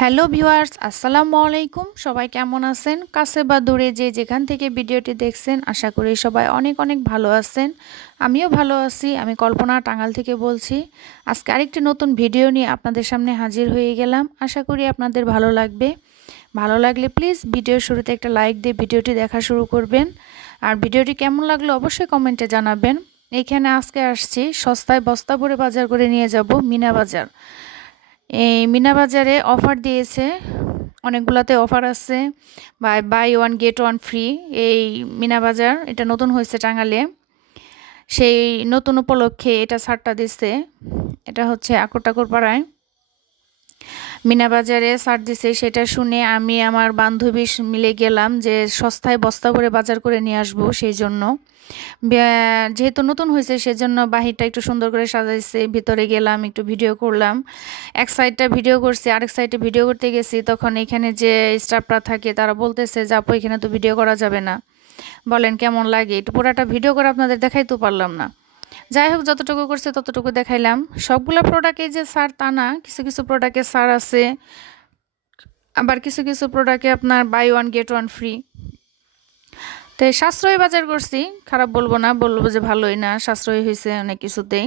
Hello viewers, আসসালামু আলাইকুম। সবাই কেমন আছেন? কাছে বা দূরে যে যেখান থেকে ভিডিওটি দেখছেন, আশা করি সবাই অনেক অনেক ভালো আছেন। আমিও ভালো আছি, আমি কল্পনা টাঙ্গাল থেকে বলছি। আজকে আরেকটি নতুন ভিডিও নিয়ে আপনাদের সামনে হাজির হয়ে গেলাম। আশা করি আপনাদের ভালো লাগবে। ভালো লাগলে প্লিজ ভিডিওর শুরুতে একটা লাইক দিয়ে ভিডিওটি দেখা শুরু করবেন। আর ভিডিওটি কেমন লাগল অবশ্যই কমেন্টে জানাবেন। এইখানে আজকে আসছি, সস্তায় বস্তা ভরে বাজার করে নিয়ে যাব, মিনা বাজার। এই মিনা বাজারে অফার দিয়েছে। অনেকগুলাতে অফার আছে। Buy buy one, get one free. এই মিনা বাজার এটা নতুন হয়েছে টাঙ্গালে সেই নতুন উপলক্ষে এটা ছাড়টা দিচ্ছে এটা হচ্ছে আকর টাকর পাড়ায়। মিনা বাজারে ছাড় দিছে, সেটা শুনে আমি আমার বান্ধবী মিলে গেলাম যে সস্তায় বস্তা করে বাজার করে নিয়ে আসব সেই জন্য যেহেতু নতুন হয়েছে সেজন্য বাহিরটা একটু সুন্দর করে সাজাইছে, ভিতরে গেলাম, একটু ভিডিও করলাম। এক সাইডটা ভিডিও করছি, আরেক সাইডে ভিডিও করতে গেছি, তখন এখানে যে স্টাফরা থাকে তারা বলতেছে যে, আপু, এখানে তো ভিডিও করা যাবে না। বলেন, কেমন লাগে? একটু পুরাটা ভিডিও করে আপনাদের দেখাইতে পারলাম না। যাই হোক, যতটুকু করছে ততটুকু দেখাইলাম। সবগুলো প্রোডাক্টে যে সার তা না, কিছু কিছু প্রোডাক্টে সার আছে। আবার কিছু কিছু প্রোডাক্টে আপনার buy one get one free তো সাশ্রয়ী বাজার করছি, খারাপ বলব না, বলব যে ভালোই না, সাশ্রয়ী হয়েছে অনেক কিছুতেই।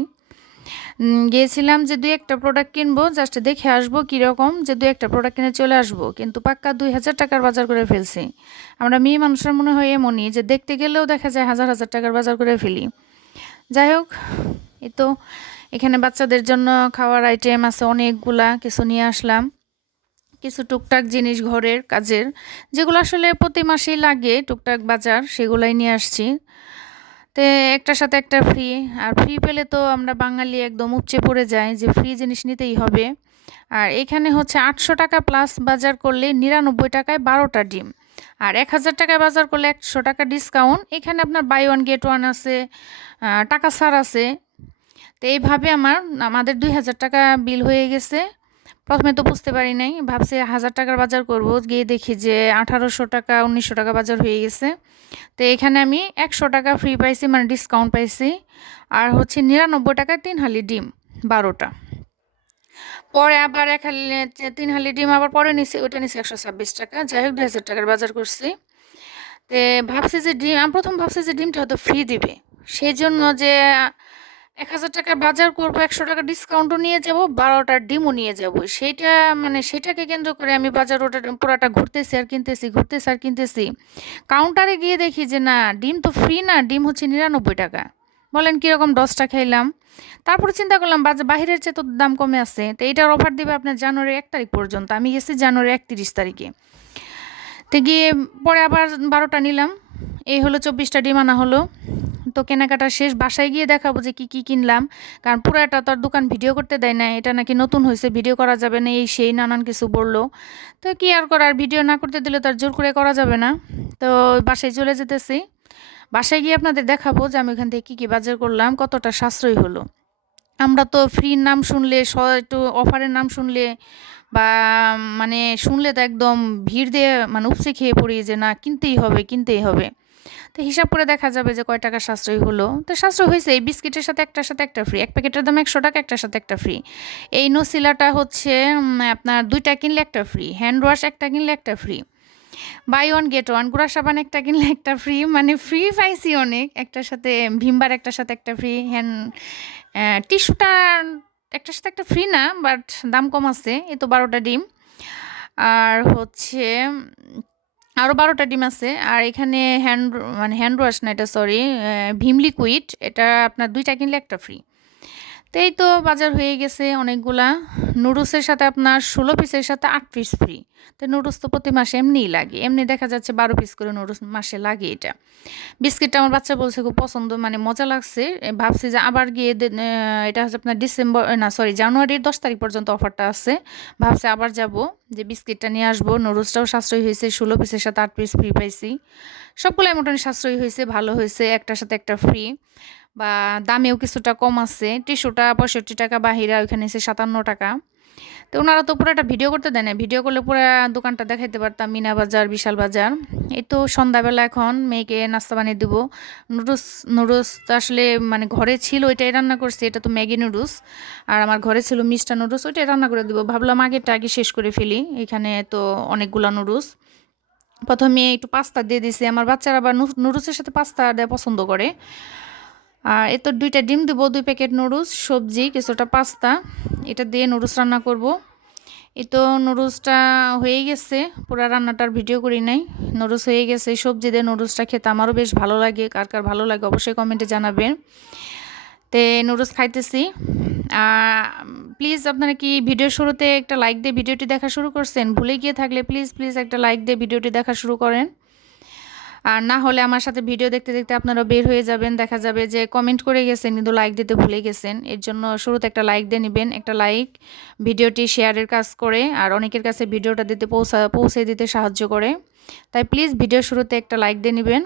গিয়েছিলাম যে দুই একটা প্রোডাক্ট কিনবো জাস্ট দেখে আসব কীরকম যে দুই একটা প্রোডাক্ট কিনে চলে আসব। কিন্তু পাক্কা দুই হাজার টাকার বাজার করে ফেলছি। আমরা মেয়ে মানুষের মনে হয় এমনই, যে দেখতে গেলেও দেখা যায় হাজার হাজার টাকার বাজার করে ফেলি। যাই হোক এই তো এখানে বাচ্চাদের জন্য খাওয়ার আইটেম আছে, অনেকগুলা কিছু নিয়ে আসলাম। কিছু টুকটাক জিনিস ঘরের কাজের, যেগুলো আসলে প্রতি মাসেই লাগে, টুকটাক বাজার, সেগুলাই নিয়ে আসছি। তো একটার সাথে একটা ফ্রি আর ফ্রি পেলে তো আমরা বাঙালি একদম উপচে পড়ে যাই যে ফ্রি জিনিস নিতেই হবে। আর এখানে হচ্ছে আটশো টাকা প্লাস বাজার করলে নিরানব্বই টাকায় বারোটা ডিম। আর এক হাজার টাকায় বাজার করলে একশো টাকা ডিসকাউন্ট এখানে আপনার বাই ওয়ান গেট ওয়ান আছে টাকা ছাড় আছে। তো এইভাবে আমার, আমাদের দুই হাজার টাকা বিল হয়ে গেছে। প্রথমে তো বুঝতে পারি নাই, ভাবছি হাজার টাকার বাজার করব। গিয়ে দেখি যে আঠারোশো টাকা, উনিশশো টাকা বাজার হয়ে গেছে। তো এখানে আমি একশো টাকা ফ্রি পাইছি মানে ডিসকাউন্ট পাইছি। আর হচ্ছে নিরানব্বই টাকা তিন হালি ডিম, বারোটা। পরে আবার এক হালি তিন হালি ডিম আবার পরে নিছি, ওইটা নিছি একশো ছাব্বিশ টাকা। যাই হোক দু হাজার টাকার বাজার করছি। তো, ভাবছি যে ডিম, আমি প্রথম ভাবছি যে ডিমটা হয়তো ফ্রি দিবে। সেই জন্য যে এক হাজার টাকার বাজার করব, একশো টাকা ডিসকাউন্টও নিয়ে যাব বারোটার ডিমও নিয়ে যাব। সেইটা মানে সেটাকে কেন্দ্র করে আমি বাজার ওটা, পুরাটা ঘুরতেছি আর কিনতেছি, ঘুরতেছি আর কিনতেছি। কাউন্টারে গিয়ে দেখি যে না, ডিম তো ফ্রি না, ডিম হচ্ছে নিরানব্বই টাকা। বলেন কীরকম দশটা খাইলাম। তারপরে চিন্তা করলাম বাজার বাহিরের চেয়ে তো দাম কমে আছে। তো এইটার অফার দিবে আপনার জানুয়ারি এক তারিখ পর্যন্ত। আমি গেছি জানুয়ারি একত্রিশ তারিখে। তো গিয়ে পরে আবার বারোটা নিলাম। এই হলো চব্বিশটা ডিম আনা হলো। তো কেনাকাটা শেষ। বাসায় গিয়ে দেখাবো যে কি কি কিনলাম। কারণ পুরাটা তো আর দোকান ভিডিও করতে দেয় না। এটা নাকি নতুন হয়েছে, ভিডিও করা যাবে না, এই সেই নানান কিছু বলল। তো কি আর করার? ভিডিও না করতে দিলে তার জোর করে করা যাবে না। তো বাসায় চলে যেতেছি। বাসায় গিয়ে আপনাদের দেখাবো যে আমি ওখান থেকে কী কী বাজার করলাম, কতটা সাশ্রয়ী হলো। আমরা তো ফ্রির নাম শুনলে একটু অফারের নাম শুনলে বা মানে শুনলে তো একদম ভিড় দিয়ে মানে উপসে খেয়ে পড়ি যে, না, কিনতেই হবে কিনতেই হবে। তো হিসাব করে দেখা যাবে যে কয় টাকা সাশ্রয় হলো। তো সাশ্রয় হয়েছে, এই বিস্কিটের সাথে একটার সাথে একটা ফ্রি এক প্যাকেটের দাম একশো টাকা, একটার সাথে একটা ফ্রি এই নসিলাটা হচ্ছে আপনার দুইটা কিনলে একটা ফ্রি হ্যান্ড ওয়াশ একটা কিনলে একটা free buy one get one গুঁড়া সাবান একটা কিনলে একটা ফ্রি মানে ফ্রি পাইছি অনেক। একটার সাথে, ভিমবার একটার সাথে একটা ফ্রি হ্যান্ড টিস্যুটা একটার সাথে একটা ফ্রি না বাট দাম কম আছে। এ তো বারোটা ডিম। আর হচ্ছে আরও বারোটা ডিম আছে। আর এখানে হ্যান্ড মানে হ্যান্ড ওয়াশ না এটা সরি ভিম লিকুইড এটা আপনার দুইটা কিনলে একটা ফ্রি তো এই তো বাজার হয়ে গেছে অনেকগুলা। নুডলসের সাথে আপনার ষোলো পিসের সাথে আট পিস ফ্রি তো নুডলস তো প্রতি মাসে এমনিই লাগে। এমনি দেখা যাচ্ছে বারো পিস করে নুডলস মাসে লাগে এটা। বিস্কিটটা আমার বাচ্চা বলছে খুব পছন্দ মানে মজা লাগছে। ভাবছি যে আবার গিয়ে এটা হচ্ছে আপনার ডিসেম্বর, না সরি জানুয়ারির দশ তারিখ পর্যন্ত অফারটা আছে। ভাবছি আবার যাব, যে বিস্কিটটা নিয়ে আসব। নুডলসটাও সাশ্রয়ী হয়েছে, ষোলো পিসের সাথে আট পিস ফ্রি পাইছি। সবগুলোই মোটামুটি সাশ্রয়ী হয়েছে, ভালো হয়েছে, একটার সাথে একটা ফ্রি বা দামেও কিছুটা কম আছে। টিস্যুটা পঁয়ষট্টি টাকা, বাহিরা ওইখানে এসে সাতান্ন টাকা। তো ওনারা তো পুরো একটা ভিডিও করতে দেয় না ভিডিও করলে পুরো দোকানটা দেখাইতে পারতাম, মিনা বাজার, বিশাল বাজার। এই তো সন্ধ্যাবেলা এখন মেয়েকে নাস্তা বানিয়ে দেবো। নুডলস নুডলস তো আসলে মানে ঘরে ছিল, ওইটাই রান্না করছি। এটা তো ম্যাগি নুডলস। আর আমার ঘরে ছিল মিষ্টা নুডলস, ওইটাই রান্না করে দেবো। ভাবলাম আগেরটা আগে শেষ করে ফেলি। এখানে তো অনেকগুলো নুডলস। প্রথমে একটু পাস্তা দিয়ে দিছি। আমার বাচ্চারা আবার নুডলসের সাথে পাস্তা দেওয়া পছন্দ করে। আর এ তো দুইটা ডিম দেবো, দুই প্যাকেট নুডলস, সবজি, কিছুটা পাস্তা। এটা দিয়ে নুডলস রান্না করব। এ তো নুডলসটা হয়ে গেছে, পুরো রান্নাটার ভিডিও করি নাই। নুডলস হয়ে গেছে, সবজি দিয়ে নুডলসটা খেতে আমারও বেশ ভালো লাগে, কার কার ভালো লাগে অবশ্যই কমেন্টে জানাবেন। তে নুডলস খাইতেছি। প্লিজ আপনারা কি ভিডিও শুরুতে একটা লাইক দিয়ে ভিডিওটি দেখা শুরু করছেন? ভুলে গিয়ে থাকলে প্লিজ প্লিজ একটা লাইক দিয়ে ভিডিওটি দেখা শুরু করেন। আর না হলে আমার সাথে ভিডিও দেখতে দেখতে আপনারা বের হয়ে যাবেন। দেখা যাবে যে কমেন্ট করে গেছেন কিন্তু লাইক দিতে ভুলে গেছেন। এর জন্য শুরুতে একটা লাইক দিয়ে নেবেন, একটা লাইক ভিডিওটি শেয়ারের কাজ করে আর অনেকের কাছে ভিডিওটা দিতে পৌঁছা, পৌঁছে দিতে সাহায্য করে। তাই প্লিজ ভিডিও শুরুতে একটা লাইক দিয়ে নেবেন।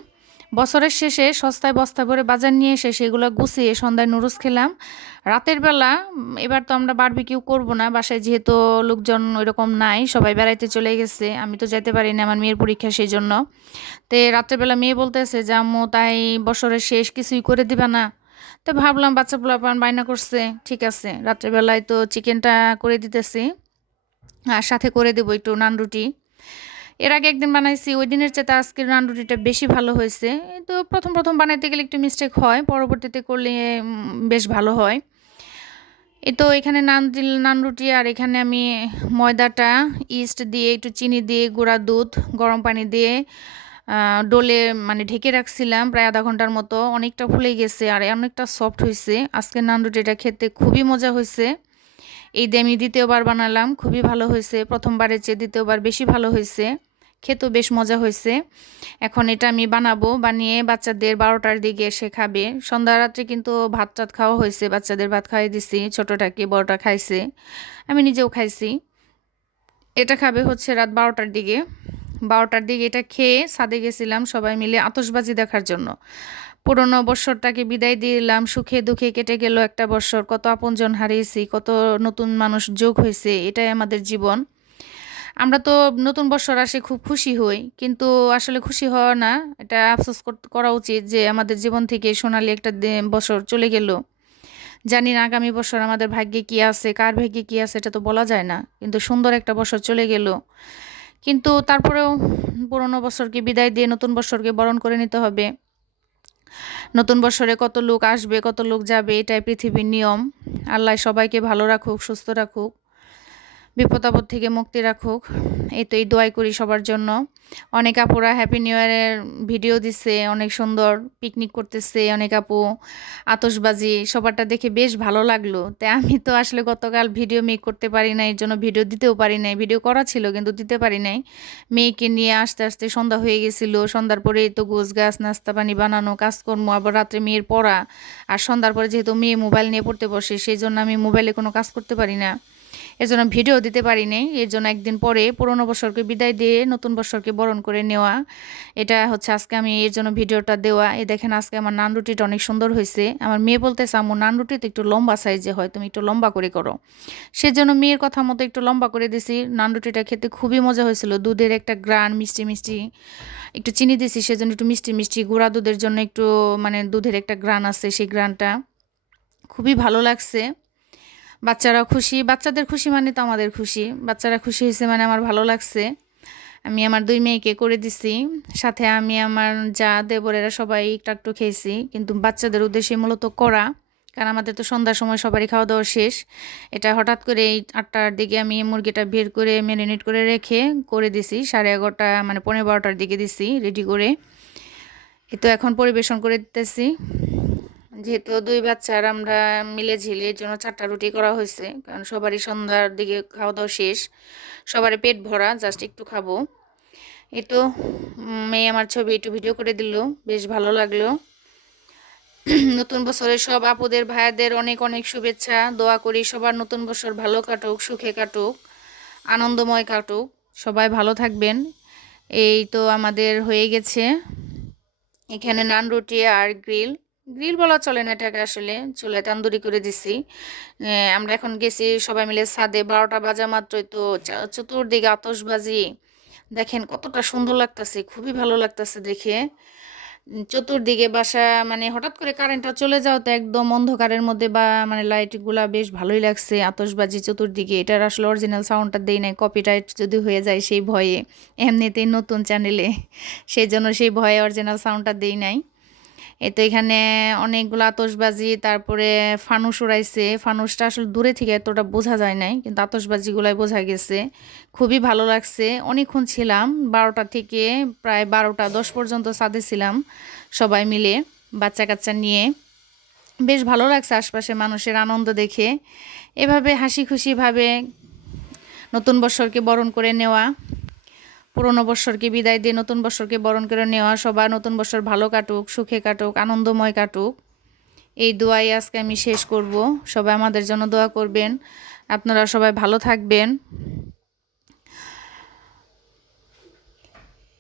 বছরের শেষে সস্তায় বস্তা ভরে বাজার নিয়ে এসে সেগুলো গুছিয়ে সন্ধ্যায় নুডলস খেলাম। রাতের বেলা এবার তো আমরা বারবিকিউ করব না, বাসায় যেহেতু লোকজন ওইরকম নাই, সবাই বেড়াইতে চলে গেছে, আমি তো যেতে পারি না আমার মেয়ের পরীক্ষা সেই জন্য তো রাত্রেবেলা মেয়ে বলতেছে যে, আম্মু, তাই বছরের শেষ কিছুই করে দিবা না। তো ভাবলাম বাচ্চা পোলাপান বায়না করছে, ঠিক আছে রাত্রেবেলায় তো চিকেনটা করে দিতেছি, আর সাথে করে দেবো একটু নান রুটি। এর আগে একদিন বানাইছি, ওই দিনের চেয়ে আজকের নান রুটিটা বেশি ভালো হয়েছে। তো প্রথম প্রথম বানাইতে গেলে একটু মিস্টেক হয়, পরবর্তীতে করলে বেশ ভালো হয়। এই তো এখানে নান দিল, নান রুটি, আর এখানে আমি ময়দাটা ইস্ট দিয়ে, একটু চিনি দিয়ে, গুঁড়া দুধ, গরম পানি দিয়ে ডোলে মানে ঢেকে রাখছিলাম প্রায় আধা ঘণ্টার মতো। অনেকটা ফুলে গেছে, আর অনেকটা সফট হয়েছে আজকের নান রুটিটা খেতে খুবই মজা হয়েছে এই দিয়ে আমি দ্বিতীয়বার বানালাম, খুবই ভালো হয়েছে। প্রথমবারের চেয়ে দ্বিতীয়বার বেশি ভালো হয়েছে। খেতেও বেশ মজা হয়েছে। এখন এটা আমি বানাবো, বানিয়ে বাচ্চাদের বারোটার দিকে এসে খাবে। সন্ধ্যা রাত্রে কিন্তু ভাত টাত খাওয়া হয়েছে, বাচ্চাদের ভাত খাইয়ে দিছি ছোটোটাকে বড়টা খাইছে, আমি নিজেও খাইছি। এটা খাবে হচ্ছে রাত বারোটার দিকে। বারোটার দিকে এটা খেয়ে সাদে গেছিলাম সবাই মিলে আতসবাজি দেখার জন্য। পুরনো বৎসরটাকে বিদায় দিলাম, সুখে দুঃখে কেটে গেল একটা বৎসর। কত আপনজন হারিয়েছি, কত নতুন মানুষ যোগ হয়েছে, এটাই আমাদের জীবন। আমরা তো নতুন বছর আসে খুব খুশি হই, কিন্তু আসলে খুশি হওয়া না, এটা আফসোস করা উচিত যে আমাদের জীবন থেকে সোনালি একটা বছর চলে গেল। জানি না আগামী বছর আমাদের ভাগ্যে কি আছে, কার ভাগ্যে কি আছে এটা তো বলা যায় না, কিন্তু সুন্দর একটা বছর চলে গেল। কিন্তু তারপরেও পুরনো বছরকে বিদায় দিয়ে নতুন বছরকে বরণ করে নিতে হবে। নতুন বছরে কত লোক আসবে, কত লোক যাবে, এটাই পৃথিবীর নিয়ম। আল্লাহ সবাইকে ভালো রাখুক, সুস্থ রাখুক। বিপদ আপদ থেকে মুক্তি রাখুক। এই তো এই দোয়াই করি সবার জন্য। অনেক আপুরা হ্যাপি নিউ ইয়ারের ভিডিও দিচ্ছে অনেক সুন্দর পিকনিক করতেছে, অনেক আপু আতসবাজি সবারটা দেখে বেশ ভালো লাগল। তাই আমি তো আসলে গতকাল ভিডিও মেক করতে পারি না এর জন্য ভিডিও দিতেও পারি নাই। ভিডিও করা ছিল কিন্তু দিতে পারি নাই। মেয়েকে নিয়ে আস্তে আস্তে সন্ধ্যা হয়ে গেছিল, সন্ধ্যার পরে তো গোছ গাছ, নাস্তা, পানি বানানো, কাজকর্ম, আবার রাত্রে মেয়ের পড়া। আর সন্ধ্যার পরে যেহেতু মেয়ে মোবাইল নিয়ে পড়তে বসে, সেই জন্য আমি মোবাইলে কোনো কাজ করতে পারি না। এর জন্য ভিডিও দিতে পারি নাই। এর জন্য একদিন পরে পুরনো বছরকে বিদায় দিয়ে নতুন বছরকে বরণ করে নেওয়া। এটা হচ্ছে আজকে আমি এর জন্য ভিডিওটা দেওয়া। এই দেখেন আজকে আমার নান রুটিটা অনেক সুন্দর হয়েছে। আমার মেয়ে বলতেছে আমার নান রুটিতে একটু লম্বা সাইজে হয়, তুমি একটু লম্বা করে করো। সেজন্য মেয়ের কথা মতো একটু লম্বা করে দিছি। নান রুটিটা খেতে খুবই মজা হয়েছিল। দুধের একটা গ্রান, মিষ্টি মিষ্টি একটু চিনি দিছি, সেজন্য একটু মিষ্টি মিষ্টি গুঁড়া দুধের জন্য একটু মানে দুধের একটা গ্রান আছে সেই গ্রানটা। খুবই ভালো লাগছে। বাচ্চারা খুশি, বাচ্চাদের খুশি মানে তো আমাদের খুশি। বাচ্চারা খুশি হয়েছে মানে আমার ভালো লাগছে। আমি আমার দুই মেয়েকে করে দিছি, সাথে আমি আমার যা দেবরেরা সবাই একটু একটু খেয়েছি, কিন্তু বাচ্চাদের উদ্দেশ্যে মূলত করা, কারণ আমাদের তো সন্ধ্যার সময় সবারই খাওয়া দাওয়া শেষ। এটা হঠাৎ করে এই আটটার দিকে আমি মুরগিটা বের করে ম্যারিনেট করে রেখে করে দিছি, সাড়ে এগারোটা মানে পনেরো বারোটার দিকে দিছি, রেডি করে। এ তো এখন পরিবেশন করে দিতেছি। যেহেতু দুই বাচ্চার আমরা মিলে ঝিলে এর জন্য চারটা রুটি করা হয়েছে, কারণ সবারই সন্ধ্যার দিকে খাওয়া দাওয়া শেষ, সবারই পেট ভরা, জাস্ট একটু খাব। এই তো মেয়ে আমার ছবি একটু ভিডিও করে দিল, বেশ ভালো লাগল। নতুন বছরের সব আপুদের, ভাইয়াদের অনেক অনেক শুভেচ্ছা, দোয়া করি সবার নতুন বছর ভালো কাটুক, সুখে কাটুক, আনন্দময় কাটুক, সবাই ভালো থাকবেন। এই তো আমাদের হয়ে গেছে। এখানে নান রুটি আর গ্রিল। গ্রিল বলা চলে না এটাকে আসলে। চুলায় তান্দুরি করে দিছি। আমরা এখন গেছি সবাই মিলে ছাদে। বারোটা বাজা মাত্রই তো চতুর্দিকে আতশবাজি। দেখেন কতটা সুন্দর লাগতেছে, খুবই ভালো লাগতেছে দেখে। চতুর্দিকে বাসা মানে হঠাৎ করে কারেন্টটা চলে যাও তো একদম অন্ধকারের মধ্যে বা মানে লাইটগুলা বেশ ভালোই লাগছে, আতশবাজি চতুর্দিকে। এটার আসলে অরিজিনাল সাউন্ডটা দেই নাই কপিরাইট যদি হয়ে যায় সেই ভয়ে। এমনিতেই নতুন চ্যানেলে সেই জন্য সেই ভয়ে অরিজিনাল সাউন্ডটা দেই নাই। এই তো এখানে অনেকগুলো আতসবাজি তারপরে ফানুস উড়াইছে। ফানুসটা আসলে দূরে থেকে এতটা বোঝা যায় নাই, কিন্তু আতশবাজিগুলাই বোঝা গেছে। খুবই ভালো লাগছে। অনেকক্ষণ ছিলাম, বারোটা থেকে প্রায় বারোটা দশ পর্যন্ত ছাদে ছিলাম সবাই মিলে বাচ্চা কাচ্চা নিয়ে। বেশ ভালো লাগছে আশপাশে মানুষের আনন্দ দেখে। এভাবে হাসি খুশিভাবে নতুন বছরকে বরণ করে নেওয়া। পুরনো বছরকে বিদায় দিয়ে নতুন বছরকে বরণ করে নেওয়া, সবার নতুন বছর ভালো কাটুক, সুখে কাটুক, আনন্দময় কাটুক। এই দোয়াই আজকে আমি শেষ করব। সবাই আমাদের জন্য দোয়া করবেন। আপনারা সবাই ভালো থাকবেন।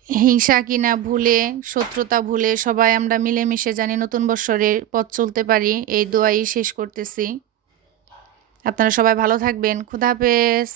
হিংসা কিনা ভুলে, শত্রুতা ভুলে সবাই আমরা মিলেমিশে জানি নতুন বছরের পথ চলতে পারি। এই দোয়াই শেষ করতেছি। আপনারা সবাই ভালো থাকবেন। খুদা হাফেজ।